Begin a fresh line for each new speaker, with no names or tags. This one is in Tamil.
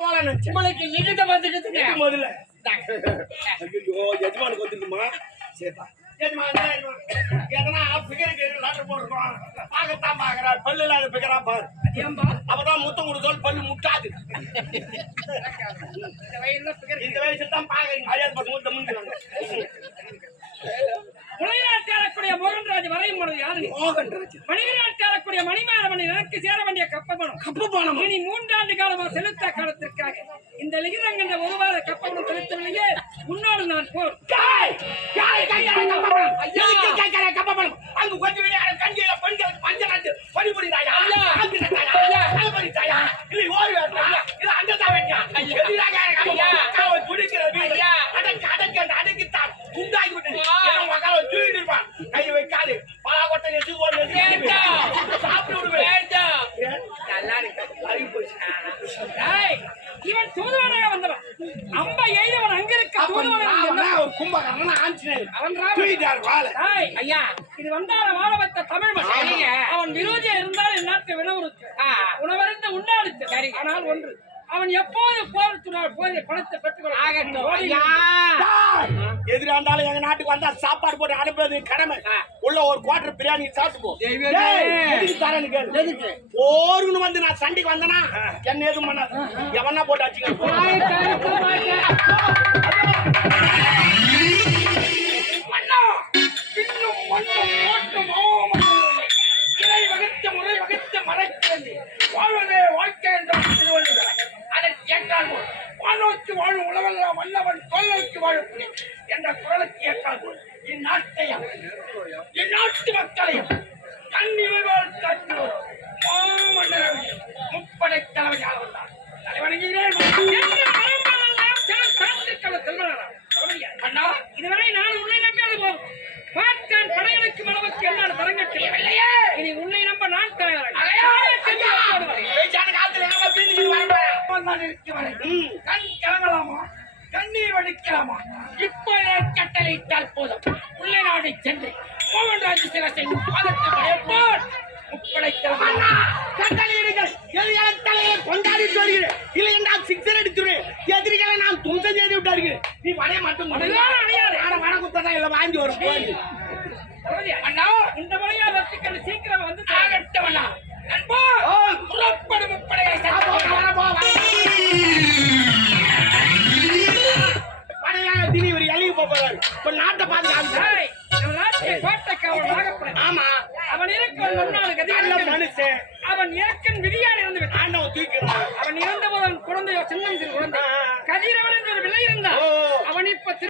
உங்களுக்கு லிகித வந்துக்கிட்டுங்க
இது முதல்ல. ஐயோ எஜமானுக்கு வந்துருக்குமா? சேதா எதனா பிகருக்கு லாட்டர் போடுறோம் பார்க்கத்தான் பார்க்கறாரு. பல்லு இல்லாத பிகரா பாரு. அப்பதான் முத்தம் கொடுத்தோல் பல்லு முட்டாது.
இந்த
வயசுல தான் பாக்குறீங்க அரியாத பசங்க
தேரக்கூடிய மோகன்ராஜ் வரையும் பொழுது யாரு?
மோகன் ராஜ்.
தேரக்கூடிய மணிமாறவனை எனக்கு சேர வேண்டிய கப்பமனம்
கப்பு போனமா
இனி மூன்றாண்டு காலமாக செலுத்த காலத்திற்காக இந்த லிகிதங்கின்ற ஒரு வார கப்பமனம் செலுத்தவில்லையே உன்னோடு நான் போர்.
கப்பப்படம் அங்க கொஞ்சம் பெண்களுக்கு மஞ்சள் நாட்டு கை வைக்காது பலா கொட்டை நெசு ஓடு சாப்பிட்டு விடுவேன் நல்லா இருக்கு அறிவு போச்சு
இவன் தூதுவனாக வந்தவன் அம்ப எய்தவன் அங்கிருக்க தூதுவனாக வந்தவன்.
ஒரு கும்பகர்ணன் ஆஞ்சநேயர்
அவன்
வாழை
ஐயா இது வந்தால வாழ வைத்த தமிழ் மகன் அவன் விரோதியா இருந்தால் என்னாட்டு வினவுறுத்து உணவறிந்த உண்ணாடுத்து ஆனால் ஒன்று அவன் எப்போது போர் போதை பணத்தை பெற்றுக்கொள்ள
எதிராண்டாலும் எங்க நாட்டுக்கு வந்தா சாப்பாடு போட்டு அனுப்புறது கடமை. உள்ள ஒரு குவார்டர் பிரியாணி சாப்பிட்டு. போருன்னு வந்து நான் சண்டைக்கு வந்தனா என்ன எதுவும் பண்ணாது. எவனா போட்டு
அண்ணா வாழும் வல்லவன் தொல்லைக்கு வாழும் என்ற குரலுக்கு ஏற்றால் இந்நாட்டையும் இந்நாட்டு மக்களையும் கண் கலங்கலாமா? கண்ணீர் வடிக்கலாமா? இப்போதே கட்டளையிட்டால் போதும். உள்ளே நாடு சென்று மோகன்ராஜ் சிரசை பாதத்தை படையப்பார் முப்படைத்தலைவர்
கட்டளையிடுங்கள். எதிரிகள் நாம் தும்சம் செய்து விட்டார்கள். நீ வடைய மட்டும் வட குத்ததான் இல்லை வாங்கி வரும்.
அண்ணா இந்த முறையா சீக்கிரம் வந்து ஆகட்டவண்ணா நண்பா
இப்ப நாட்டை பாதுகாப்பு ஆமா.
அவன் இருக்க முன்னாள்
மனுஷன்.
அவன் இறக்கன் விதியால் இருந்து
ஆண்டவன் தூக்கிடுவான்.
அவன் இறந்தபோது அவன் குழந்தையோ சின்னஞ்சிறு குழந்தை. கதிரவன்